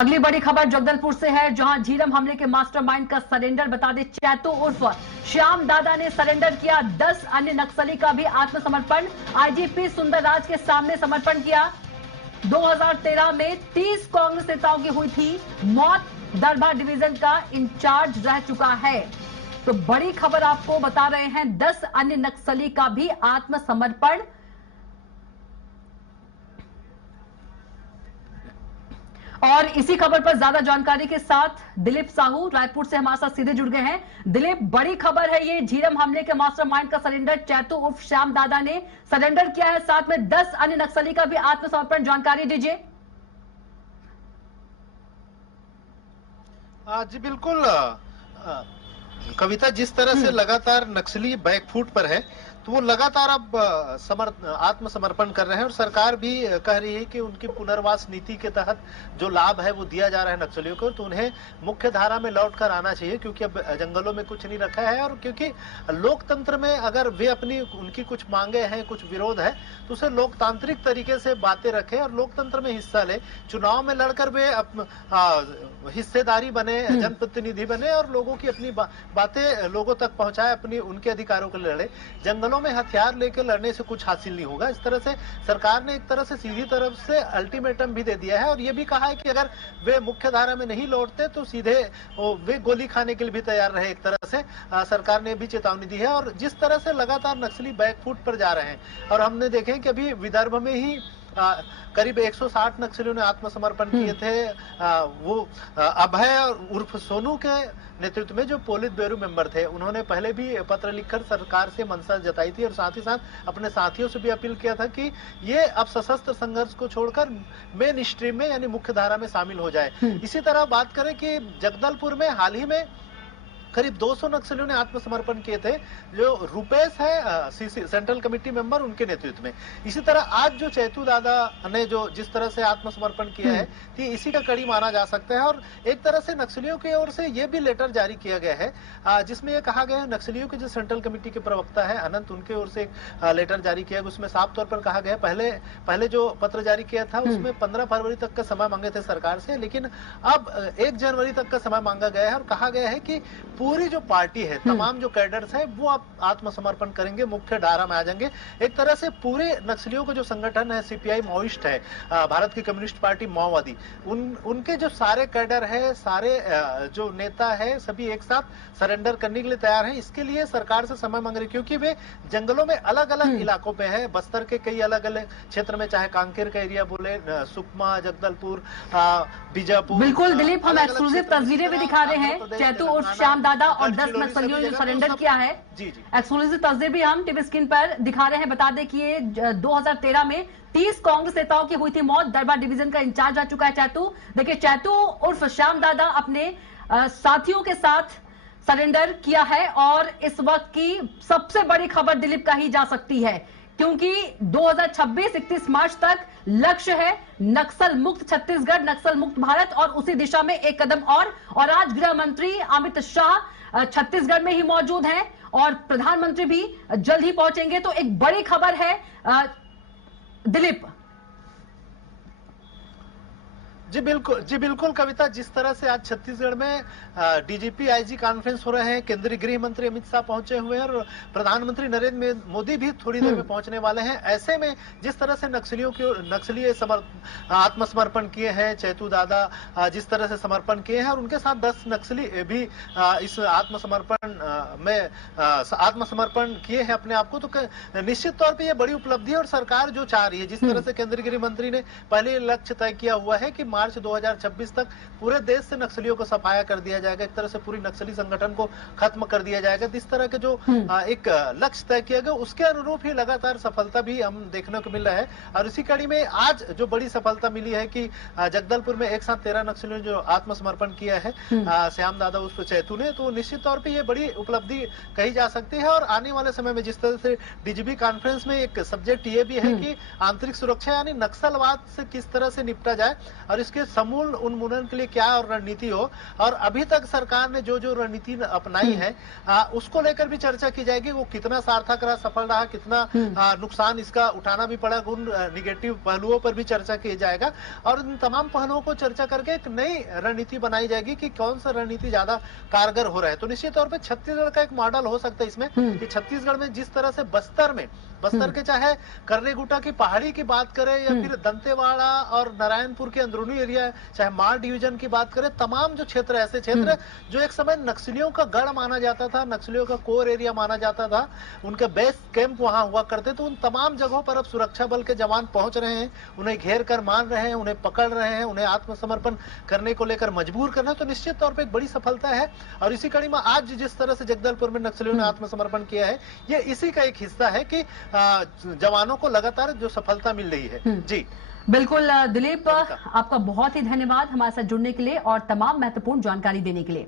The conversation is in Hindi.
अगली बड़ी खबर जगदलपुर से है, जहां झीरम हमले के मास्टरमाइंड का सरेंडर बता दे चैतू उर्फ श्याम दादा ने सरेंडर किया। 10 अन्य नक्सली का भी आत्मसमर्पण। आईजीपी सुंदरराज के सामने समर्पण किया। 2013 में 30 कांग्रेस नेताओं की हुई थी मौत। दरभा डिवीजन का इंचार्ज रह चुका है। तो बड़ी खबर आपको बता रहे हैं, 10 अन्य नक्सली का भी आत्मसमर्पण। और इसी खबर पर ज्यादा जानकारी के साथ दिलीप साहू रायपुर से हमारे साथ सीधे जुड़ गए हैं। दिलीप, बड़ी खबर है ये, झीरम हमले के मास्टरमाइंड का सरेंडर चैतू उर्फ श्याम दादा ने सरेंडर किया है, साथ में 10 अन्य नक्सली का भी आत्मसमर्पण। जानकारी दीजिए। जी बिल्कुल कविता, जिस तरह से लगातार नक्सली बैकफुट पर है, तो वो लगातार अब आत्मसमर्पण कर रहे हैं और सरकार भी कह रही है कि उनकी पुनर्वास नीति के तहत जो लाभ है वो दिया जा रहा है नक्सलियों को, तो उन्हें मुख्य धारा में लौट कर आना चाहिए, क्योंकि अब जंगलों में कुछ नहीं रखा है। और क्योंकि लोकतंत्र में अगर वे उनकी कुछ मांगे हैं, कुछ विरोध है, तो उसे लोकतांत्रिक तरीके से बातें रखें और लोकतंत्र में हिस्सा ले, चुनाव में लड़कर वे हिस्सेदारी बने, जनप्रतिनिधि बने और लोगों की अपनी बातें लोगों तक पहुंचाए, अपनी उनके अधिकारों के लिए लड़े। जंगलों में हथियार लेकर लड़ने से कुछ हासिल नहीं होगा। इस तरह से सरकार ने एक तरह से सीधी तरफ से अल्टीमेटम भी दे दिया है और ये भी कहा है कि अगर वे मुख्य धारा में नहीं लौटते तो सीधे वे गोली खाने के लिए भी तैयार रहे। एक तरह से सरकार ने भी चेतावनी दी है। और जिस तरह से लगातार नक्सली बैकफुट पर जा रहे हैं और हमने देखे कि अभी विदर्भ में ही करीब 160 नक्सलियों ने आत्मसमर्पण किए थे। वो अभय उर्फ सोनू के नेतृत्व में जो पोलित ब्यूरो मेंबर थे, उन्होंने पहले भी पत्र लिखकर सरकार से मंशा जताई थी और साथ ही साथ अपने साथियों से भी अपील किया था कि ये अब सशस्त्र संघर्ष को छोड़कर मेन स्ट्रीम में यानी मुख्य धारा में शामिल हो जाए। इसी तरह बात करें कि जगदलपुर में हाल ही में करीब 200 नक्सलियों ने आत्मसमर्पण किए थे, जो रुपेश है सेंट्रल कमेटी मेंबर, उनके नेतृत्व में। इसी तरह आज जो चैतू दादा ने जो जिस तरह से आत्मसमर्पण किया है, तो इसी का कड़ी माना जा सकता है। और एक तरह से नक्सलियों की ओर से यह भी लेटर जारी किया गया है, जिसमें यह कहा गया है, नक्सलियों के जो सेंट्रल कमेटी के प्रवक्ता है अनंत, उनके ओर से एक लेटर जारी किया गया। उसमें साफ तौर पर कहा गया, पहले जो पत्र जारी किया था उसमें 15 फरवरी तक का समय मांगे थे सरकार से, लेकिन अब 1 जनवरी तक का समय मांगा गया है और कहा गया है कि पूरी जो पार्टी है, तमाम जो कैडर्स है, वो आप आत्मसमर्पण करेंगे, मुख्य धारा में आ जाएंगे। एक तरह से पूरे नक्सलियों का जो संगठन है, सीपीआई माओइस्ट है, भारत की कम्युनिस्ट पार्टी माओवादी, उनके जो सारे कैडर है, सारे जो नेता है, सभी एक साथ सरेंडर करने के लिए तैयार हैं। इसके लिए सरकार से समय मांग रही, क्योंकि वे जंगलों में अलग अलग इलाकों पे है, बस्तर के कई अलग अलग क्षेत्र में, चाहे कांकेर का एरिया बोले, सुकमा, जगदलपुर, बीजापुर। बिल्कुल दिलीप, हम एक्सक्लूसिव तस्वीरें भी दिखा रहे हैं, चैतू उर्फ श्याम दादा और 10 नक्सलियों ने सरेंडर किया है। एक्सक्लूसिव तस्वीर भी हम टीवी स्क्रीन पर दिखा रहे हैं। बता दें कि ये 2013 में 30 कांग्रेस नेताओं की हुई थी मौत। दरभा डिवीजन का इंचार्ज रह चुका है चैतू। देखिए, चैतू उर्फ श्याम दादा अपने साथियों के साथ सरेंडर किया है और इस वक्त की सबसे बड़ी खबर दिलीप कही जा सकती है, क्योंकि 2026-31 मार्च तक लक्ष्य है नक्सल मुक्त छत्तीसगढ़, नक्सल मुक्त भारत, और उसी दिशा में एक कदम और आज गृह मंत्री अमित शाह छत्तीसगढ़ में ही मौजूद हैं और प्रधानमंत्री भी जल्द ही पहुंचेंगे। तो एक बड़ी खबर है दिलीप। जी बिल्कुल कविता, जिस तरह से आज छत्तीसगढ़ में डीजीपी आईजी कॉन्फ्रेंस हो रहे हैं, केंद्रीय गृह मंत्री अमित शाह पहुंचे हुए हैं और प्रधानमंत्री नरेंद्र मोदी भी थोड़ी देर में पहुंचने वाले हैं। ऐसे में जिस तरह से नक्सली आत्मसमर्पण किए हैं, चैतू दादा जिस तरह से समर्पण किए हैं और उनके साथ 10 नक्सली भी इस आत्मसमर्पण किए हैं अपने आप को, तो निश्चित तौर पर यह बड़ी उपलब्धि है। और सरकार जो चाह रही है, जिस तरह से केंद्रीय गृह मंत्री ने पहले लक्ष्य तय किया हुआ है कि मार्च 2026 तक पूरे देश से नक्सलियों को सफाया कर दिया जाएगा, एक तरह से पूरी नक्सली संगठन को खत्म कर दिया जाएगा। इस तरह के जो एक लक्ष्य तय किया गया, उसके अनुरूप ही लगातार सफलता भी हम देखने को मिल रहा है। और इसी कड़ी में आज जो बड़ी सफलता मिली है कि जगदलपुर में एक साथ 13 नक्सलियों ने जो आत्मसमर्पण किया है श्याम दादा उस चैतू ने, तो निश्चित तौर पर यह बड़ी उपलब्धि कही जा सकती है। और आने वाले समय में जिस तरह से डीजीपी कॉन्फ्रेंस में एक सब्जेक्ट ये भी है कि आंतरिक सुरक्षा यानी नक्सलवाद से किस तरह से निपटा जाए, और इस इसके समूल उन्मूलन के लिए क्या और रणनीति हो, और अभी तक सरकार ने जो जो रणनीति अपनाई है उसको लेकर भी चर्चा की जाएगी। वो कितना सार्थक रहा, सफल रहा, कितना नुकसान इसका उठाना भी पड़ा, उन निगेटिव पहलुओं पर भी चर्चा किया जाएगा और इन तमाम पहलुओं को चर्चा करके एक नई रणनीति बनाई जाएगी कि कौन सा रणनीति ज्यादा कारगर हो रहा है। तो निश्चित तौर पे छत्तीसगढ़ का एक मॉडल हो सकता है इसमें कि छत्तीसगढ़ में जिस तरह से बस्तर के चाहे कर्रेगुटा की पहाड़ी की बात करें या फिर दंतेवाड़ा और नारायणपुर के अंदरूनी एरिया, चाहे मार डिवीजन की बात करें, तमाम जो क्षेत्र ऐसे क्षेत्र जो एक समय नक्सलियों का गढ़ माना जाता था, नक्सलियों का कोर एरिया माना जाता था, उनके बेस कैंप वहां हुआ करते, तो उन तमाम जगहों पर अब सुरक्षा बल के जवान पहुंच रहे हैं, उन्हें घेर कर मान रहे हैं, उन्हें पकड़ रहे हैं, उन्हें आत्मसमर्पण करने को लेकर मजबूर करना, तो निश्चित तौर पर एक बड़ी सफलता है। और इसी कड़ी में आज जिस तरह से जगदलपुर में नक्सलियों ने आत्मसमर्पण किया है, ये इसी का एक हिस्सा है कि जवानों को लगातार जो सफलता मिल रही है। जी बिल्कुल दिलीप, आपका बहुत ही धन्यवाद हमारे साथ जुड़ने के लिए और तमाम महत्वपूर्ण जानकारी देने के लिए।